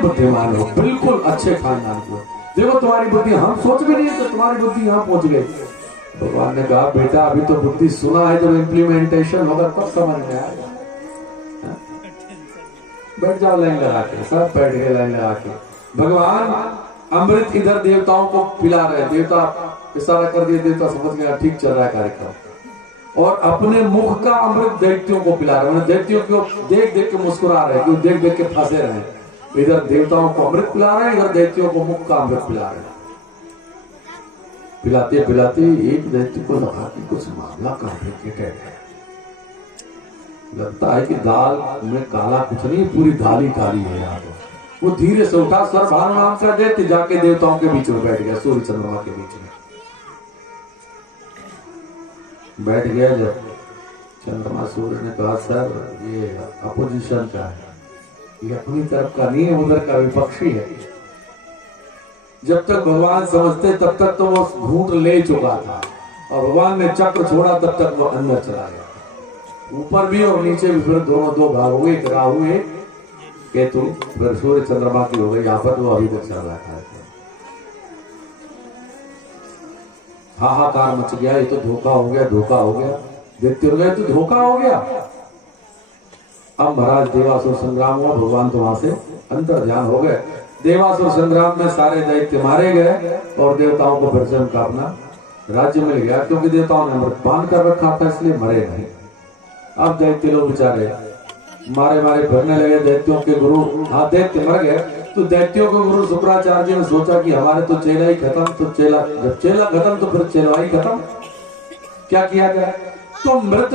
बुद्धिमान हो, बिल्कुल अच्छे खानदान को। देखो तुम्हारी बुद्धि हम सोच भी नहीं तो तुम्हारी बुद्धि यहाँ पहुंच गई। भगवान ने कहा बेटा अभी तो बुद्धि सुना है, जब इम्प्लीमेंटेशन होगा तब समझ में आएगा। बैठ जाओ लाइन लगा के, सब बैठ गए लाइन लगा के। भगवान अमृत इधर देवताओं को पिला रहे, देवता इशारा कर दिए, देवता समझ गया ठीक चल रहा है कार्यक्रम, और अपने मुख का अमृत दैत्यों को पिला रहे हैं। दैत्यों को देख देख के मुस्कुरा रहे हैं, क्यों देख देख के फंसे रहे। इधर देवताओं को अमृत पिला रहे हैं, इधर दैत्यों को मुख का अमृत पिला रहे हैं। पिलाते पिलाते एक दैत्य को लगा कि कुछ मामला कॉम्प्लिकेटेड है। लगता है कि दाल में काला कुछ नहीं, पूरी दाल ही काली है यार। वो धीरे से उठा, सर भानु नाम का दैत्य जाके देवताओं के बीच में बैठ गया, सूर्य चंद्रमा के बीच में बैठ गया। जब चंद्रमा सूर्य ने कहा सर ये अपोजिशन का है, ये अपनी तरफ का नहीं है, उधर का विपक्षी है। जब तक भगवान समझते तब तक तो वो घूंट ले चुका था, और भगवान ने चक्र छोड़ा तब तक वो अंदर चला गया। ऊपर भी और नीचे भी फिर दोनों दो भाग हुए, एक राहु एक केतु, फिर सूर्य चंद्रमा की हो गई। यहाँ पर वो अभी तक चल रहा है। हाहाकार मच गया, ये तो धोखा हो गया, धोखा हो गया। देखते हो गए तो धोखा हो गया। अब महाराज देवासुर संग्राम हुआ, भगवान तो वहां से अंतर ध्यान हो गए। देवासुर संग्राम में सारे दैत्य मारे गए और देवताओं को फिर से उनका अपना राज्य मिल गया, क्योंकि देवताओं ने अमृत पान कर रखा था, इसलिए मरे नहीं। अब दैत्य लोग बेचारे मारे मारे भरने लगे। दैत्यों के गुरु, हाँ दैत्य मर गए तो दैत्यों के गुरु शुक्राचार्य ने सोचा कि हमारे तो चेला ही खत्म, तो चेला जब चेला खत्म तो फिर चेला ही खत्म। क्या किया गया? तो अमृत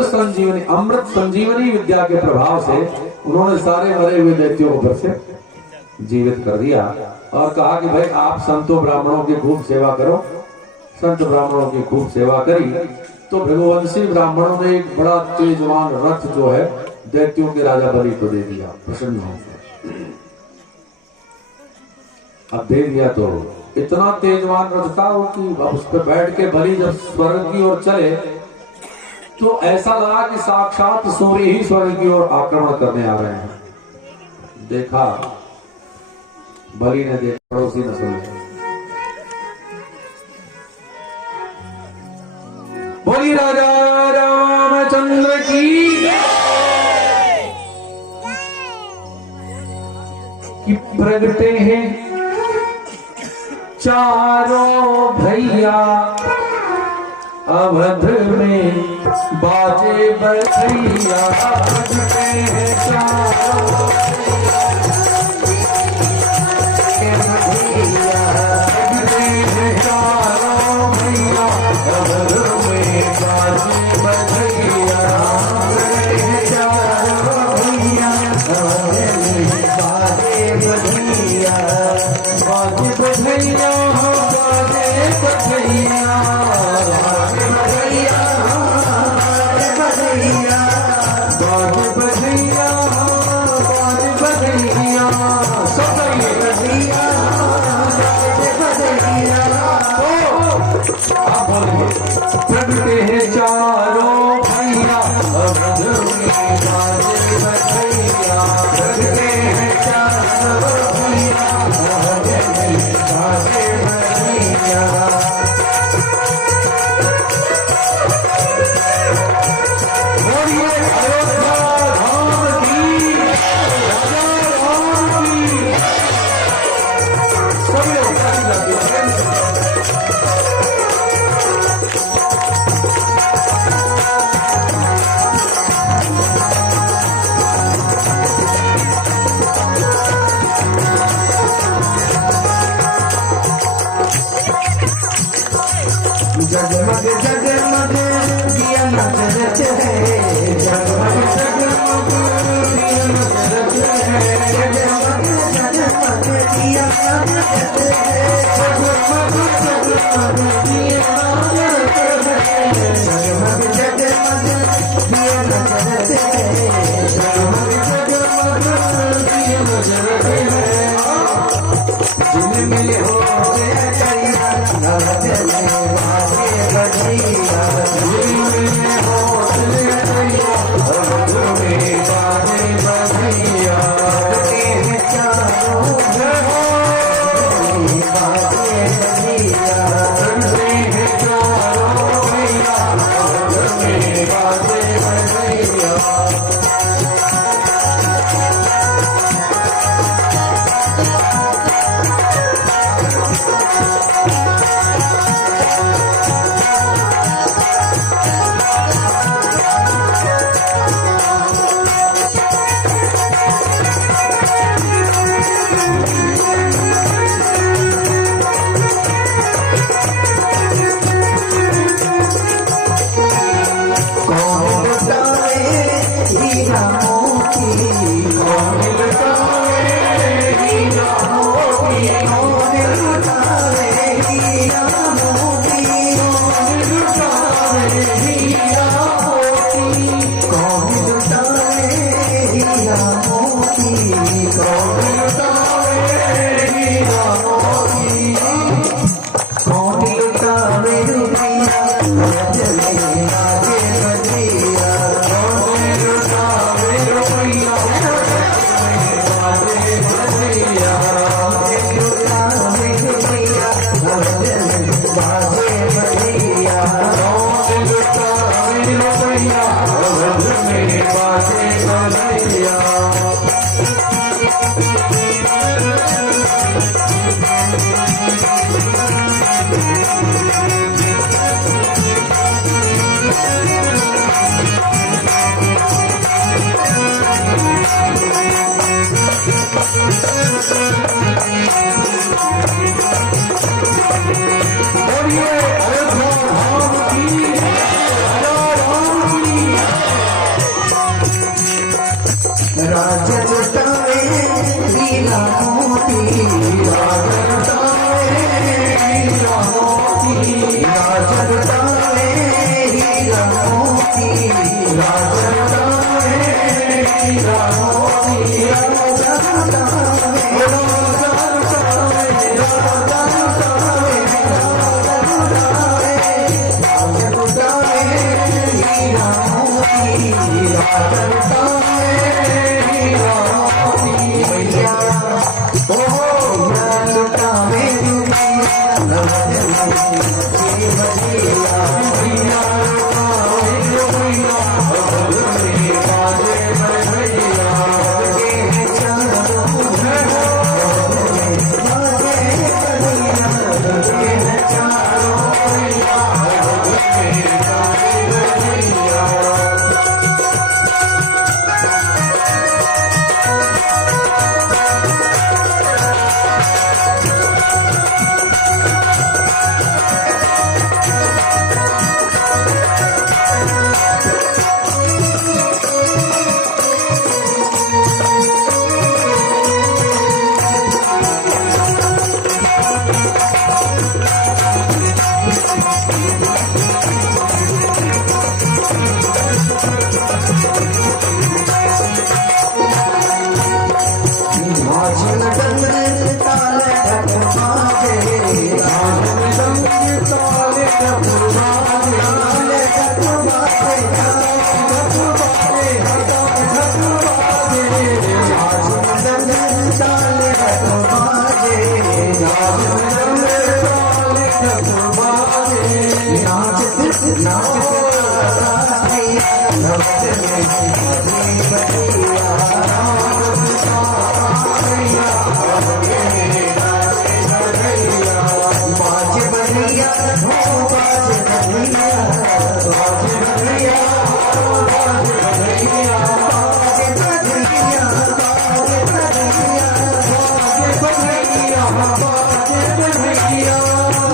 संजीवनी विद्या के प्रभाव से उन्होंने सारे मरे हुए दैत्यों को फिर से जीवित कर दिया और कहा कि भाई आप संतों ब्राह्मणों की खूब सेवा करो। संत ब्राह्मणों की खूब सेवा करी तो भृगुवंशी ब्राह्मणों ने एक बड़ा तेजवान रथ जो है दैत्यों के राजा बलि को दे दिया। प्रसन्न होकर अब दे दिया तो इतना तेजवान रथ था कि अब उस पर बैठ के बलि जब स्वर्ग की ओर चले तो ऐसा लगा कि साक्षात सूर्य ही स्वर्ग की ओर आक्रमण करने आ रहे हैं। देखा बलि ने, देखा पड़ोसी ने सुना। बोली राजा रामचंद्र की कि प्रगटे हैं चारों भैया अवध में बाजे बधैया। प्रगटे हैं चारों प्रगटे हैं चारों भैया अवध में बाजे बधैया। प्रगटे हैं चारों भैया अवध में बाजे बधैया। बोलिए अयोध्या धाम की, राजा राम की। सभी लोग जगमग जगमग दिया नजरत है, जगमग जगमग दिया नजरत है, जगमग जगमग दिया नजरत है, जगमग जगमग दिया नजरत है, जगमग जगमग दिया नजरत है, जगमग जगमग दिया नजरत है। जिन मिले हो करिया नजर में बाजे बजिया, जिन मिले हो करिया नजर में बाजे बजिया, के चारों में बाजे बजिया, के चारों भैया नजर में बाजे बजिया।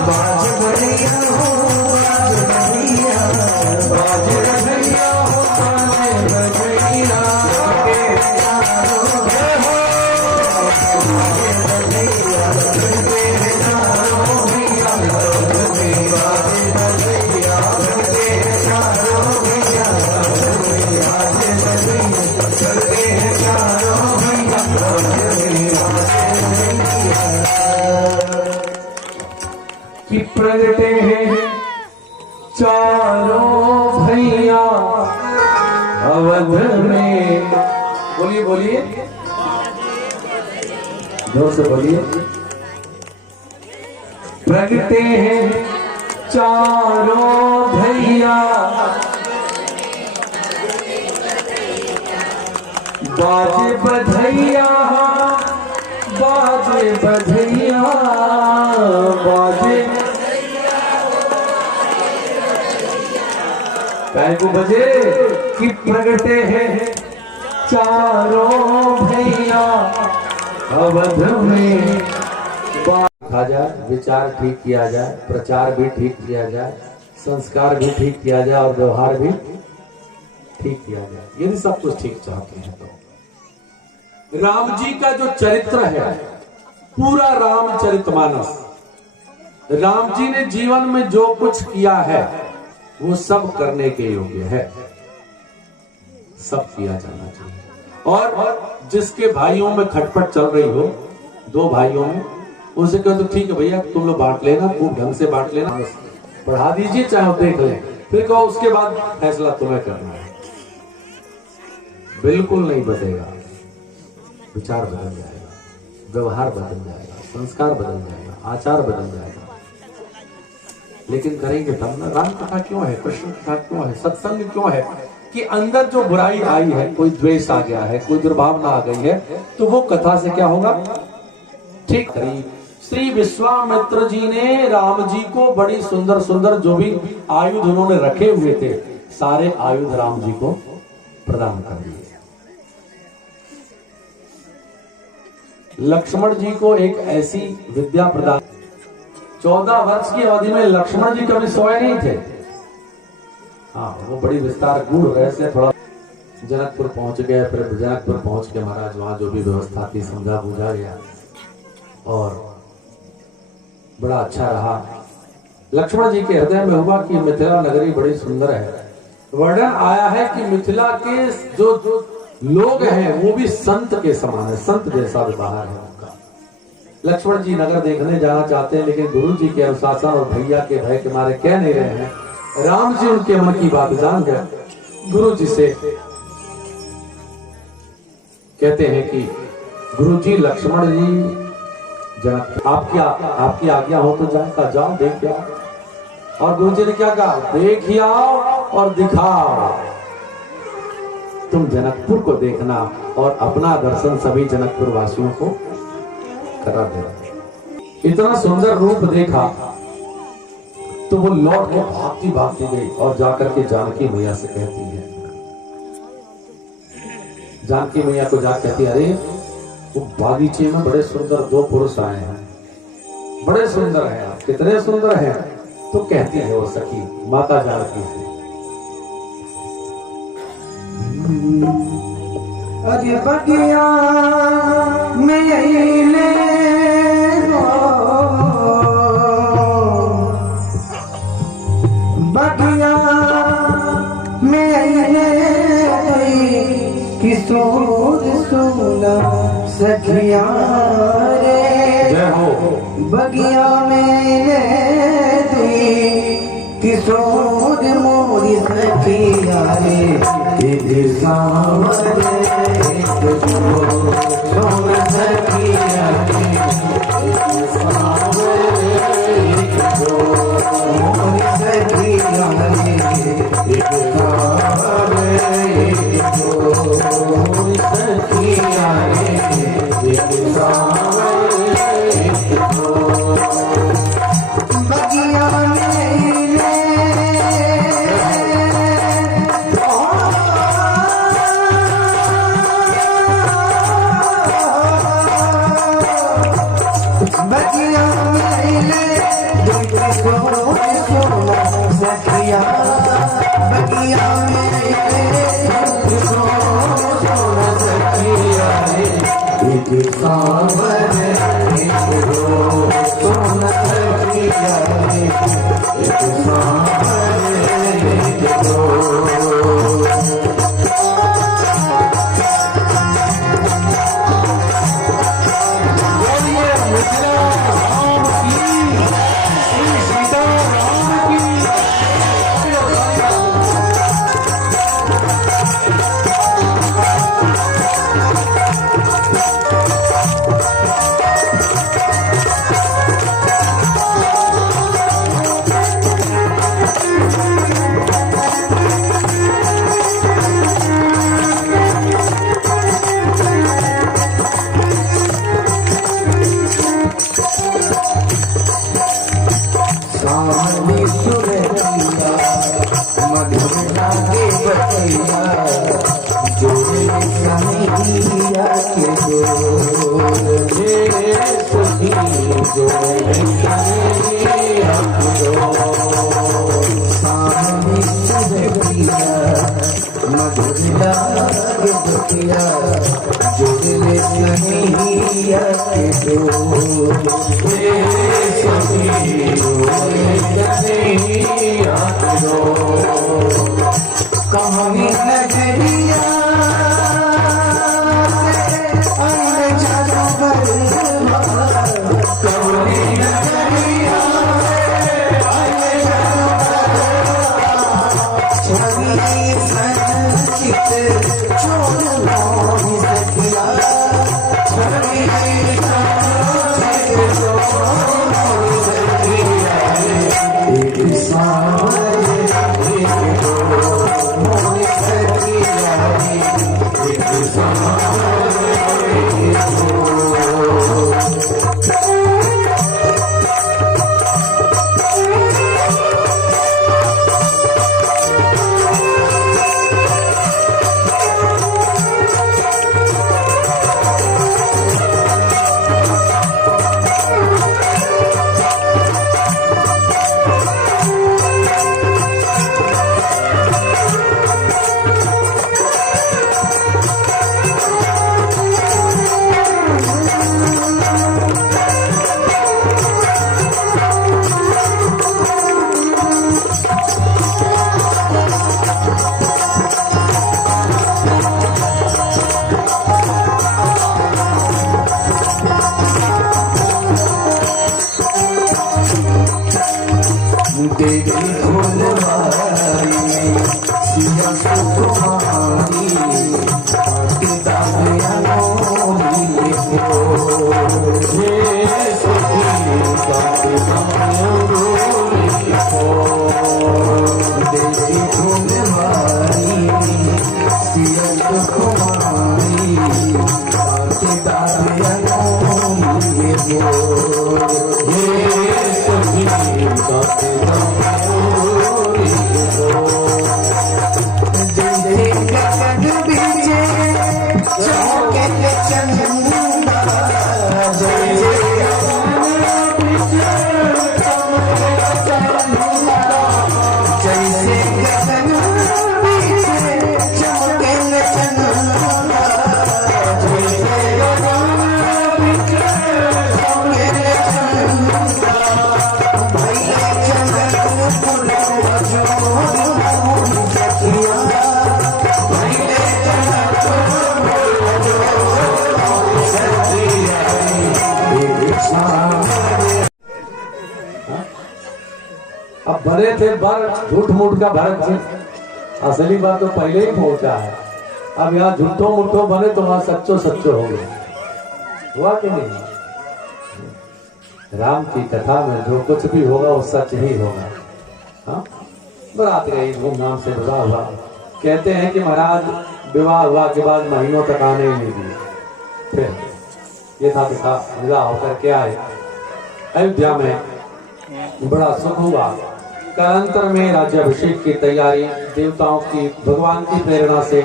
बाज बढ़िया कि प्रगटे हैं चारों भैया अवध में। बोलिए बोलिए, जोर से बोलिए। प्रगटे हैं चारों भैया बाजे बधैया, बाजे बधैया, बाजे काय को बजे कि प्रगटे हैं चारों भैया अवध में। खा जाए, विचार ठीक किया जाए, प्रचार भी ठीक किया जाए, संस्कार भी ठीक किया जाए और व्यवहार भी ठीक किया जाए, यदि सब कुछ ठीक चाहते हैं तो। राम जी का जो चरित्र है, पूरा रामचरितमानस, राम जी ने जीवन में जो कुछ किया है वो सब करने के योग्य है, सब किया जाना चाहिए। और जिसके भाइयों में खटपट चल रही हो, दो भाइयों में, उनसे कहो तो ठीक है भैया तुम लोग बांट लेना, खूब ढंग से बांट लेना, बढ़ा दीजिए चाहे देख लें, फिर कहो उसके बाद फैसला तुम्हें करना है। बिल्कुल नहीं बदलेगा, विचार बदल जाएगा, व्यवहार बदल जाएगा, संस्कार बदल जाएगा, आचार बदल जाएगा। लेकिन करेंगे तब ना। राम कथा क्यों है, कृष्ण कथा क्यों है, सत्संग क्यों है? कि अंदर जो बुराई आई है, कोई द्वेष आ गया है, कोई दुर्भावना आ गई है, तो वो कथा से क्या होगा, ठीक करी। श्री विश्वामित्र जी ने राम जी को बड़ी सुंदर सुंदर जो भी आयुध उन्होंने रखे हुए थे, सारे आयुध राम जी को प्रदान कर दिए। लक्ष्मण जी को एक ऐसी विद्या प्रदान, 14 वर्ष की अवधि में लक्ष्मण जी कभी सोए नहीं थे। हाँ, वो बड़ी विस्तार गूढ़ रहस्य। थोड़ा जनकपुर पहुंच गए, फिर जनकपुर पहुंच के महाराज वहां जो भी व्यवस्था थी समझा बुझा गया और बड़ा अच्छा रहा। लक्ष्मण जी के हृदय में हुआ कि मिथिला नगरी बड़ी सुंदर है। वर्णन आया है कि मिथिला के जो लोग हैं वो भी संत के समान है, संत जैसा व्यवहार है उनका। लक्ष्मण जी नगर देखने जाना चाहते हैं, लेकिन गुरु जी के अनुशासन और भैया के भय के मारे कह नहीं रहे हैं। राम जी उनके मन की बात जान गए, गुरु जी से कहते हैं कि गुरु जी लक्ष्मण जी जनक आपकी आज्ञा हो तो जाता जाओ देख आओ। और गुरु जी ने क्या कहा, देख आओ और दिखाओ। तुम जनकपुर को देखना और अपना दर्शन सभी जनकपुर वासियों को करा देना। इतना सुंदर रूप देखा तो वो लौट के भागती भागती गई और जाकर के जानकी मैया से कहती है, जानकी मैया को जा कहती है, अरे वो बागीचे में बड़े सुंदर 2 पुरुष आए हैं, बड़े सुंदर हैं, आप कितने सुंदर हैं। तो कहती है वो सखी माता जानकी से, अरे बगिया में अइले बगिया में अइले किशोर सोना सखिया रे, बगिया में किशोर मोरी सखिया रे, सावरे सोना सखिया रे, मोरी सखिया रे, बगिया सामने सुरतिया मधुर लागे बतिया जोड़े कन्हैया के डोर हे सखी जोड़े कन्हैया के डोर सामने सुरतिया मधुर लागे बतिया जोड़े कन्हैया के डोर हे सखी जोड़े कन्हैया के डोर कहानी नगरिया अब भरे थे भरत झूठ मूठ का भरत जी, असली बात तो पहले ही पहुंचा है। अब यहाँ झूठो मूठो बने तो वहां सच्चो सच्चो हो गया। हुआ कि नहीं? राम की कथा में जो कुछ भी होगा वो सच ही होगा। हाँ, बारात गई, धूमधाम से विवाह हुआ। कहते हैं कि महाराज विवाह हुआ के बाद महीनों तक आने ही नहीं दिए। फिर ये था कि था विवाह होकर के आए अयोध्या में, बड़ा सुख हुआ। कालांतर में राज्याभिषेक की तैयारी, देवताओं की भगवान की प्रेरणा से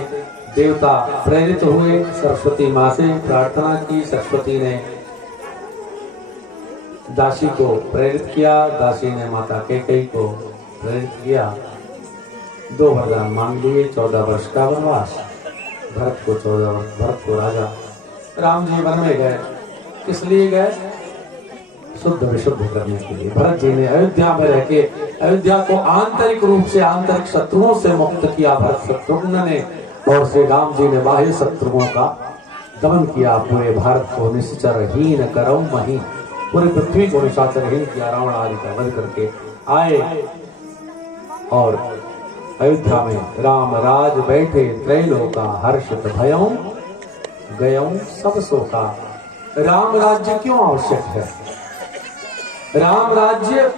देवता प्रेरित हुए, सरस्वती माँ से प्रार्थना की। सरस्वती ने दासी को प्रेरित किया, दासी ने माता कैकेयी को प्रेरित किया। 2 वरदान मांग लिए, 14 वर्ष का वनवास, भरत को 14 वर्ष, भरत को राजा। राम जी वन में गए, किस लिए गए? शुद्ध विशुद्ध करने के लिए। भरत जी ने अयोध्या में रह के अयोध्या को आंतरिक रूप से आंतरिक शत्रुओं से मुक्त किया भरत शत्रुघ्न ने, और श्री राम जी ने बाह्य शत्रुओं का दमन किया। पूरे भारत को निश्चरहीन करौ मही, पूरी पृथ्वी को निशाचरहीन किया। रावण आदि का वध करके आए और अयोध्या में राम राज बैठे, त्रैलोका हर्षित भयौ गयौ सब शोका। राम राज्य क्यों आवश्यक है? राम राज्य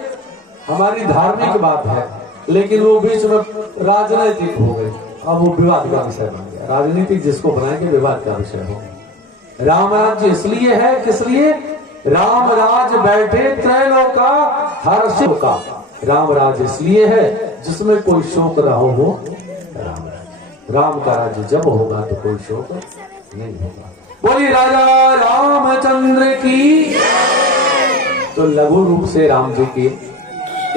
हमारी धार्मिक बात है, लेकिन वो बीच में राजनीतिक हो गई। अब वो विवाद का विषय बन गया। राजनीतिक जिसको बनाएंगे विवाद का विषय हो। राम राज्य इसलिए है, किस लिए? राम राज बैठे त्रैलोका हर्षित का। राम राज इसलिए है जिसमें कोई शोक ना हो वो राम राज। राम का राज्य जब होगा तो कोई शोक नहीं होगा। बोलिए राजा रामचंद्र की। तो लघु रूप से राम जी की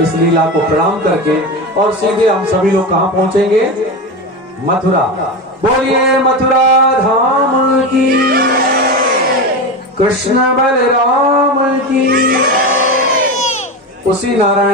इस लीला को प्रणाम करके और सीधे हम सभी लोग कहां पहुंचेंगे? मथुरा। बोलिए मथुरा धाम की, कृष्ण बलराम की। उसी नारायण